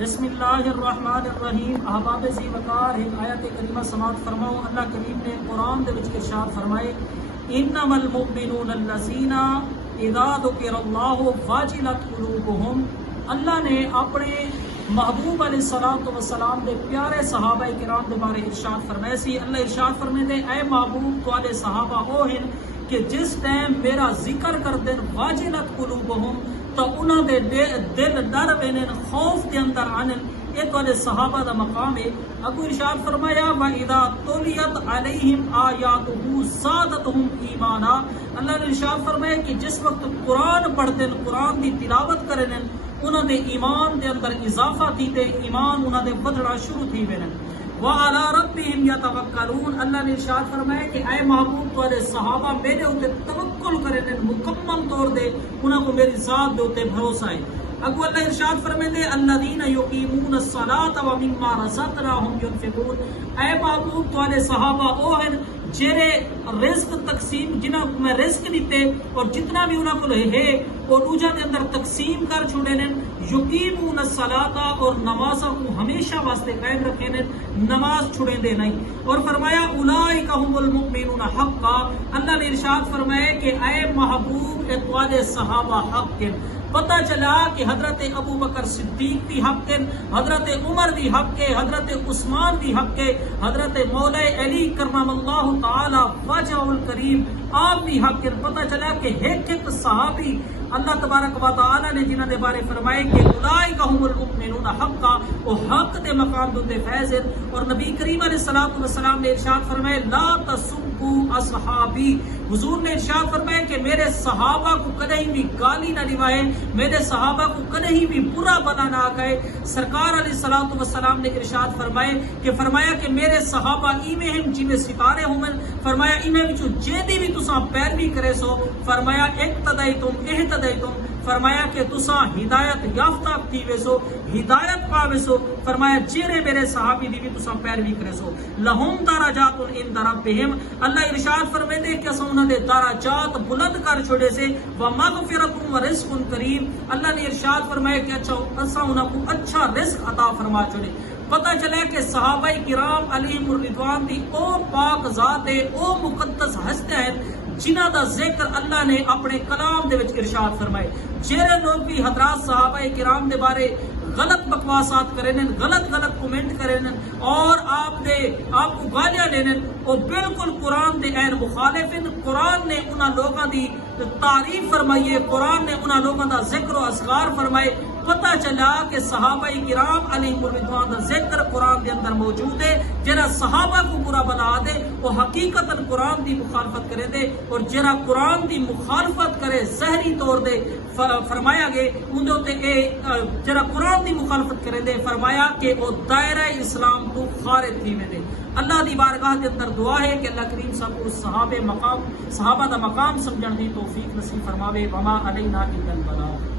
بسم اللہ الرحمن الرحیم۔ احباب ذی وقار ایک آیت کریمہ سماعت فرماؤ۔ اللہ کریم نے قرآن دے وچ ارشاد فرمائے انما المؤمنون الذین اذا ذکر اللہ وجلت قلوبہم۔ اللہ نے اپنے محبوب علیہ الصلوۃ والسلام دے پیارے صحابہ کرام دے بارے ارشاد فرمائے سی۔ اللہ ارشاد فرمائے دے اے محبوب تواڈے صحابہ او ہن کہ جس ٹائم میرا ذکر کر دین واجلت قلوبہم تو انہاں دے دل ڈر وینن، خوف دے اندر آنن۔ یہ تواڈے صحابہ دا مقام ہے۔ اگو ارشاد فرمایا وَإِذَا تُلِيَتْ عَلَيْهِمْ آيَاتُهُ زَادَتْهُمْ ایمانا۔ اللہ نے ارشاد فرمایا کہ جس وقت قرآن پڑھتے قرآن دی تلاوت کرن انہاں دے ایمان دے اندر اضافہ تھیتے، ایمان انہاں دے بدھنا شروع تھی وینن۔ وَعَلَىٰ رَبِّهِمْ يَتَوَكَّلُونَ۔ اللہ نے ارشاد فرمایا کہ اے محبوب تواڈے صحابہ میرے اوتے توکل کرن، مکمل طور دے انہاں کو میری ذات دے اوتے بھروسہ ہے۔ اگو اللہ ارشاد فرمائے دے الذین یقیمون الصلاۃ ومما رزقناہم ينفقون۔ اے محبوب تواڈے صحابہ او ہیں جڑے رزق تقسیم جنہاں کو میں رزق دیتے اور جتنا بھی انہاں کو ہے اور اوجا دے اندر تقسیم کر چھوڑے نے، یقیمون الصلاۃ اور نماز کو ہمیشہ واسطے قائم رکھے نے، نماز چھوڑے دے نہیں۔ اور فرمایا اولئک هم المؤمنون حقا۔ اللہ نے ارشاد فرمایا کہ اے محبوب تواڈے صحابہ حق کے۔ پتہ چلا کہ حضرت ابو بکر صدیق بھی حق کے، حضرت عمر بھی حق کے، حضرت عثمان بھی حق کے، حضرت مولا علی کرم اللہ تعالی وجہ الکریم آپ بھی حق کے۔ پتہ چلا کہ ایک ایک صحابی اللہ تبارک و تعالی نے جنہاں دے بارے فرمائے کہ اولئک هم المؤمنون حقا، وہ حق دے مقام دے فیض ہیں۔ اور نبی کریم علیہ الصلوۃ والسلام نے ارشاد فرمایا لا تسبوا اصحابی۔ حضور نے ارشاد فرمایا کہ میرے صحابہ کو کدی بھی گالی نہ دلوائے، میرے صحابہ کو کدی بھی برا بلا نہ کہے۔ سرکار علیہ الصلوۃ والسلام نے ارشاد فرمایا کہ میرے صحابہ ایویں ہیں جویں ستارے ہومن۔ فرمایا انہاں وچوں جیدی بھی تساں پیروی کرے سو، فرمایا اہتدیتم، فرمایا کہ تساں ہدایت یافتہ تھی ویسو، ہدایت پا ویسو۔ فرمایا جیرے میرے صحابی دی بھی تساں پیروی کرے سو لہم درجات عند ربہم۔ اللہ ارشاد فرمائے دے کہ اساں انہاں دے درجات بلند کر چھوڑے سے ومغفرۃ ورزق کریم۔ اللہ نے ارشاد فرمایا کہ اچھا اساں انہاں کو اچھا رزق عطا فرما چھوڑے۔ پتہ چلا کہ صحابہ کرام علیہم الرضوان دی او پاک ذات ہے، او مقدس ہستے ہیں جنہ دا ذکر اللہ نے اپنے کلام دے وچ ارشاد فرمائے۔ جیرے لوگ بھی حضرات صحابہ کرام دے بارے غلط بکواسات کریں، غلط کومنٹ کریں اور آپ کو گالیاں دینے، وہ بالکل قرآن دے عین مخالف ہیں۔ قرآن نے انہاں لوگاں دی تعریف فرمائی ہے، قرآن نے انہاں لوگاں دا ذکر و اذکار فرمائے۔ پتہ چلا کہ صحابہ کرام علیہم الرضوان دا ذکر قرآن دے اندر موجود ہے۔ جرا صحابہ کو برا بنا دے وہ حقیقتاً قرآن دی مخالفت کرے دے، اور جرا قرآن دی مخالفت کرے ظاہری طور دے فرمایا گے جرا قرآن دی مخالفت کرے دے فرمایا کہ وہ دائرہ اسلام تو خارج تھی میں دے۔ اللہ دی بارگاہ دے اندر دعا ہے کہ اللہ کریم سب کو صحابہ دا مقام سمجھن دی توفیق نصیب فرماوے۔ وما علینا الا البلاغ۔